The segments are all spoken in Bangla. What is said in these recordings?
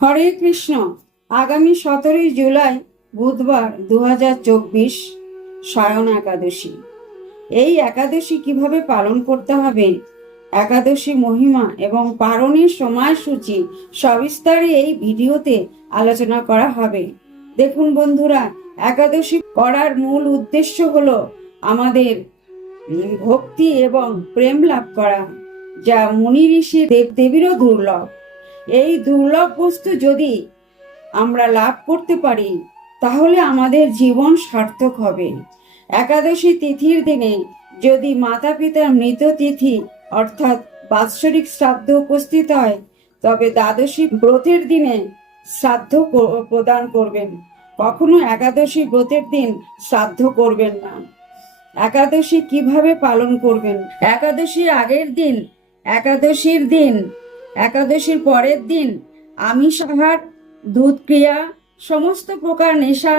হরে কৃষ্ণ। আগামী 17 জুলাই বুধবার 2024 সায়ন একাদশী। এই একাদশী কিভাবে পালন করতে হবে, একাদশী মহিমা এবং পালনের সময়সূচি সবিস্তারে এই ভিডিওতে আলোচনা করা হবে। দেখুন বন্ধুরা, একাদশী করার মূল উদ্দেশ্য হলো আমাদের ভক্তি এবং প্রেম লাভ করা, যা মুনি ঋষি দেবদেবীরও দুর্লভ। এই দুর্লভ বস্তু যদি আমরা লাভ করতে পারি তাহলে আমাদের জীবন সার্থক হবে। একাদশী তিথির দিনে যদি মাতা পিতার মৃত তিথি অর্থাৎ বাৎসরিক শ্রাদ্ধ উপস্থিত হয় তবে দ্বাদশী ব্রতের দিনে শ্রাদ্ধ প্রদান করবেন। কখনো একাদশী ব্রতের দিন শ্রাদ্ধ করবেন না। একাদশী কিভাবে পালন করবেন? একাদশীর আগের দিন, একাদশীর পরের দিন আমিষ আহার, দুধ ক্রিয়া, সমস্ত প্রকার নেশা,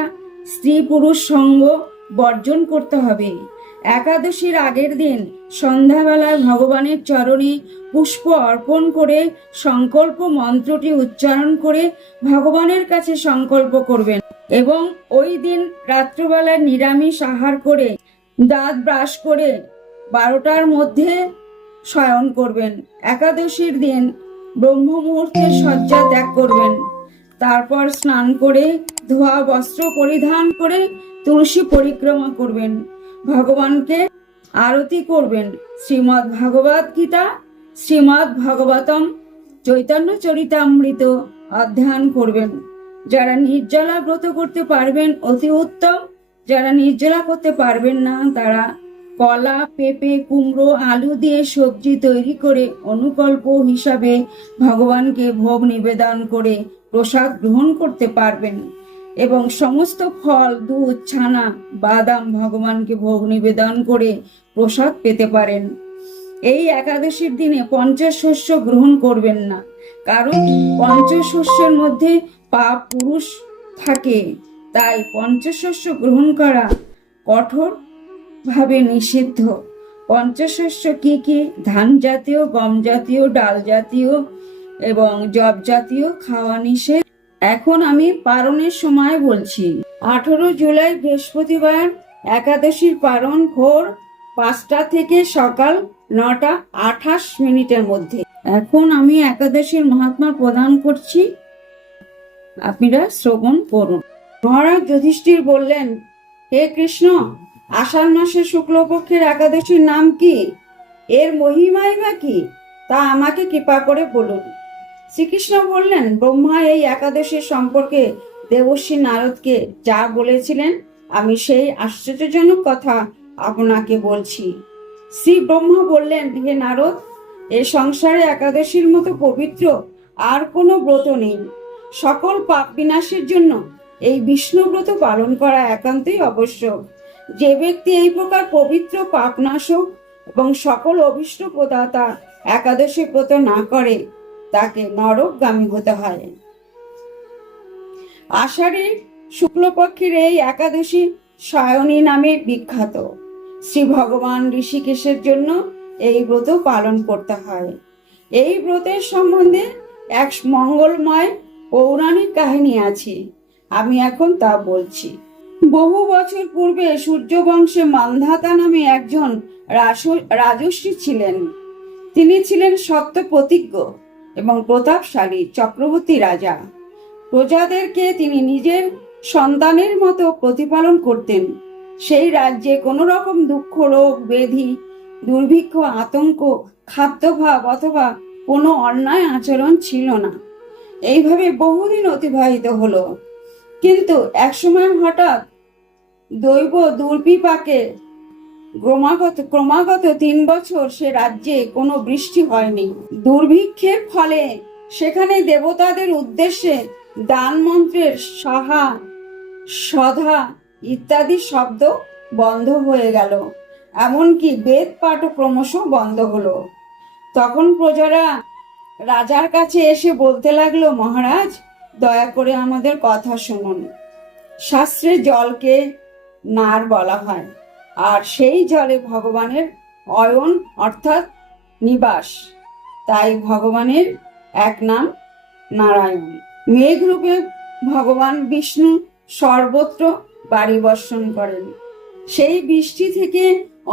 স্ত্রী পুরুষ সঙ্গ বর্জন করতে হবে। একাদশীর আগের দিন সন্ধ্যাবেলায় ভগবানের চরণে পুষ্প অর্পণ করে সংকল্প মন্ত্রটি উচ্চারণ করে ভগবানের কাছে সংকল্প করবেন এবং ওই দিন রাত্রিবেলায় নিরামিষ আহার করে দাঁত ব্রাশ করে 12টার মধ্যে শয়ন করবেন। একাদশীর দিন ব্রহ্ম মুহূর্তে শয্যা ত্যাগ করবেন। তারপর স্নান করে ধোয়া বস্ত্র পরিধান করে তুলসী পরিক্রমা করবেন। ভগবানকে আরতি করবেন। শ্রীমদ্ ভাগবত গীতা, শ্রীমদ্ ভাগবতম, চৈতন্য চরিতামৃত অধ্যয়ন করবেন। যারা নির্জলা ব্রত করতে পারবেন অতি উত্তম, যারা নির্জলা করতে পারবেন না তারা কলা, পেঁপে, কুমড়ো, আলু দিয়ে সবজি তৈরি করে অনুকল্প হিসাবে ভগবানকে ভোগ নিবেদন করে প্রসাদ গ্রহণ করতে পারবেন এবং সমস্ত ফল, দুধ, ছানা, বাদাম ভগবানকে ভোগ নিবেদন করে প্রসাদ পেতে পারেন। এই একাদশীর দিনে পঞ্চশস্য গ্রহণ করবেন না, কারণ পঞ্চশস্যের মধ্যে পাপ পুরুষ থাকে, তাই পঞ্চশস্য গ্রহণ করা কঠোর ভাবে নিষিদ্ধ। পঞ্চশস্য কি কি? ধান জাতীয়, গম জাতীয়, ডাল জাতীয় এবং জব জাতীয় খাওয়া নিষেধ। এখন আমি পারণের সময় বলছি। 18 জুলাই বৃহস্পতিবার একাদশীর পারণ ভোর 5টা থেকে সকাল 9:28 মধ্যে। এখন আমি একাদশীর মহাত্মা প্রদান করছি, আপনারা শ্রবণ করুন। মহারাজ যুধিষ্ঠির বললেন, হে কৃষ্ণ, আষাঢ় মাসের শুক্লপক্ষের একাদশীর নাম কি? এর মহিমাই বা কি? তা আমাকে কৃপা করে বলুন। শ্রীকৃষ্ণ বললেন, ব্রহ্মা এই একাদশীর সম্পর্কে দেবর্ষি নারদকে যা বলেছিলেন আমি সেই আশ্চর্যজনক কথা আপনাকে বলছি। শ্রী ব্রহ্মা বললেন, হে নারদ, এ সংসারে একাদশীর মতো পবিত্র আর কোনো ব্রত নেই। সকল পাপ বিনাশের জন্য এই বিষ্ণু ব্রত পালন করা একান্তই আবশ্যক। যে ব্যক্তি এই প্রকার পবিত্র, পাপনাশক এবং সকল অভীষ্ট প্রদাতা একাদশী ব্রত না করে তাকে নরকগামী হতে হয়। আষাঢ়ের শুক্লপক্ষের এই একাদশী সায়নী নামে বিখ্যাত। শ্রী ভগবান ঋষিকেশের জন্য এই ব্রত পালন করতে হয়। এই ব্রতের সম্বন্ধে এক মঙ্গলময় পৌরাণিক কাহিনী আছে, আমি এখন তা বলছি। বহু বছর পূর্বে সূর্যবংশে মান্ধাতা নামে একজন রাজর্ষি ছিলেন। তিনি ছিলেন সত্য প্রতিজ্ঞ এবং প্রতাপশালী চক্রবর্তী রাজা। প্রজাদেরকে তিনি নিজের সন্তানের মতো প্রতিপালন করতেন। সেই রাজ্যে কোনো রকম দুঃখ, রোগ, ব্যাধি, দুর্ভিক্ষ, আতঙ্ক, খাদ্যাভাব অথবা কোনো অন্যায় আচরণ ছিল না। এইভাবে বহুদিন অতিবাহিত হলো। কিন্তু একসময় হঠাৎ দৈব দুর্বিপাকে ক্রমাগত 3 বছর সে রাজ্যে কোনো বৃষ্টি হয়নি। দুর্ভিক্ষের ফলে সেখানে দেবতাদের উদ্দেশ্যে দান মন্ত্রের সাহা, সধা ইত্যাদি শব্দ বন্ধ হয়ে গেল। এমনকি বেদ পাঠও ক্রমশ বন্ধ হলো। তখন প্রজারা রাজার কাছে এসে বলতে লাগলো, মহারাজ, দয়া করে আমাদের কথা শুনুন। শাস্ত্রে জলকে নার বলা হয়, আর সেই জলে ভগবানের অয়ন অর্থাৎ নিবাস, তাই ভগবানের এক নাম নারায়ণ। মেঘরূপে ভগবান বিষ্ণু সর্বত্র বাড়ি বর্ষণ করেন। সেই বৃষ্টি থেকে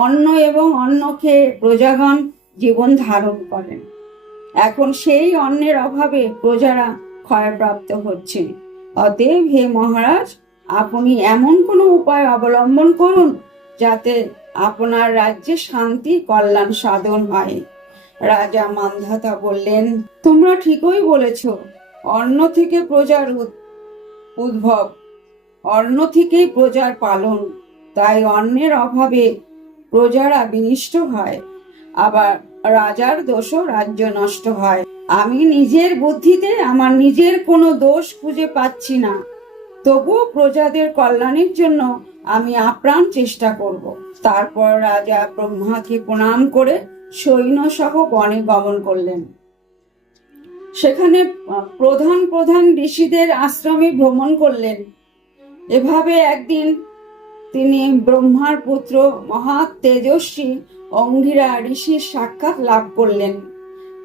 অন্ন এবং অন্ন খেয়ে প্রজাগণ জীবন ধারণ করেন। এখন সেই অন্নের অভাবে প্রজারা ক্ষয়প্রাপ্ত হচ্ছে। অতএব হে মহারাজ, আপনি এমন কোনো উপায় অবলম্বন করুন যাতে আপনার রাজ্যে শান্তি কল্যাণ সাধন হয়। রাজা মান্ধাতা বললেন, তোমরা ঠিকই বলেছ। অন্ন থেকে প্রজার উদ্ভব, অন্ন থেকেই প্রজার পালন। তাই অন্নের অভাবে প্রজারা বিনষ্ট হয়, আবার রাজার দোষও রাজ্য নষ্ট হয়। আমি নিজের বুদ্ধিতে আমার নিজের কোনো দোষ খুঁজে পাচ্ছি না, তবুও প্রজাদের কল্যাণের জন্য আমি আপ্রাণ চেষ্টা করব। তারপর রাজা ব্রহ্মাকে প্রণাম করে সৈন্য সহ বনে গমন করলেন। সেখানে প্রধান প্রধান ঋষিদের আশ্রমে ভ্রমণ করলেন। এভাবে একদিন তিনি ব্রহ্মার পুত্র মহা তেজস্বী অঙ্গিরা ঋষির সাক্ষাৎ লাভ করলেন।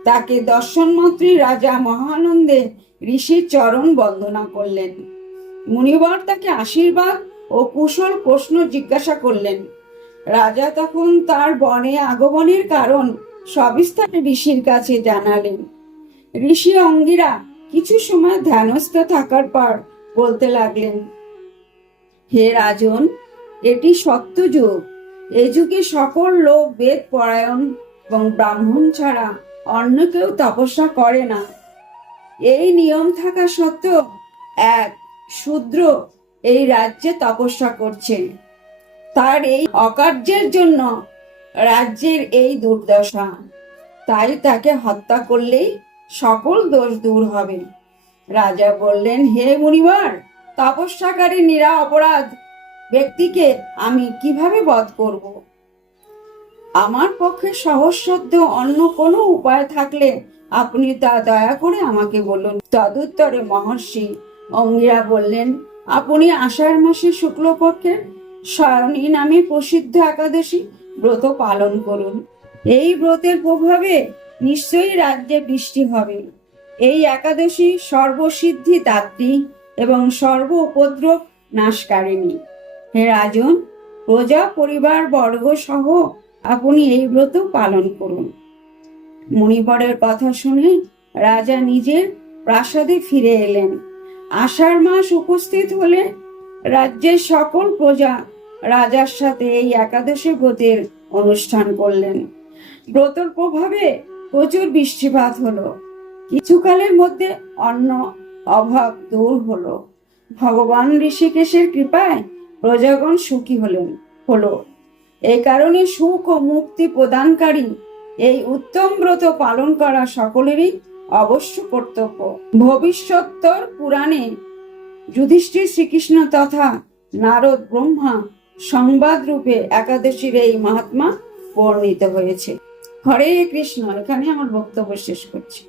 তাকে দর্শন মাত্রই রাজা মহানন্দে ঋষির চরণ বন্দনা করলেন। মুনিবর তাকে আশীর্বাদ ও কুশল প্রশ্ন জিজ্ঞাসা করলেন। রাজা তখন তার বনে আগমনের কারণ সবিস্তারে ঋষির কাছে জানালেন। ঋষি অঙ্গিরা কিছু সময় ধ্যানস্থ থাকার পর বলতে লাগলেন, হে রাজন, এটি সত্যযুগ। এ যুগে সকল লোক বেদ পরায়ণ এবং ব্রাহ্মণ ছাড়া অন্য কেউ তপস্যা করে না। এই নিয়ম থাকা সত্ত্বেও এক শূদ্র এই রাজ্যে তপস্যা করছে। তার এই অকার্যের জন্য রাজ্যের এই দুর্দশা। তাই তাকে হত্যা করলেই সকল দোষ দূর হবে। রাজা বললেন, হে মুনিবার, তপস্যাকারী নিরপরাধ ব্যক্তিকে আমি কিভাবে বধ করব? আমার পক্ষে সহজসাধ্য অন্য কোনো উপায় থাকলে আপনি তা দয়া করে আমাকে বলুন। তদুত্তরে মহর্ষি অঙ্গিরা বললেন, আপনি আষাঢ় মাসে শুক্লপক্ষের সায়নী নামে প্রসিদ্ধ একাদশী ব্রত পালন করুন। এই ব্রতের প্রভাবে নিশ্চয়ই রাজ্যে বৃষ্টি হবে। এই একাদশী সর্বসিদ্ধি দাত্রী এবং সর্ব উপদ্রব নাশকারিণী। হে রাজন, প্রজা পরিবার বর্গ সহ আপনি এই ব্রত পালন করুন। মুনিবরের কথা শুনে রাজা নিজের প্রাসাদে ফিরে এলেন। আষাঢ় মাস উপস্থিত হলে রাজ্যের সকল প্রজা রাজার সাথে এই একাদশী ব্রতের অনুষ্ঠান করলেন। ব্রতর প্রভাবে প্রচুর বৃষ্টিপাত হলো। কিছুকালের মধ্যে অন্ন অভাব দূর হলো। ভগবান ঋষিকেশের কৃপায় প্রজাগণ সুখী হলো। এই কারণে সুখ ও মুক্তি প্রদানকারী এই উত্তম ব্রত পালন করা সকলেরই অবশ্য কর্তব্য। ভবিষ্যত্তর পুরাণে যুধিষ্ঠির শ্রীকৃষ্ণ তথা নারদ ব্রহ্মা সংবাদ রূপে একাদশীর এই মহাত্মা বর্ণিত হয়েছে। হরে কৃষ্ণ। এখানে আমার বক্তব্য শেষ করছি।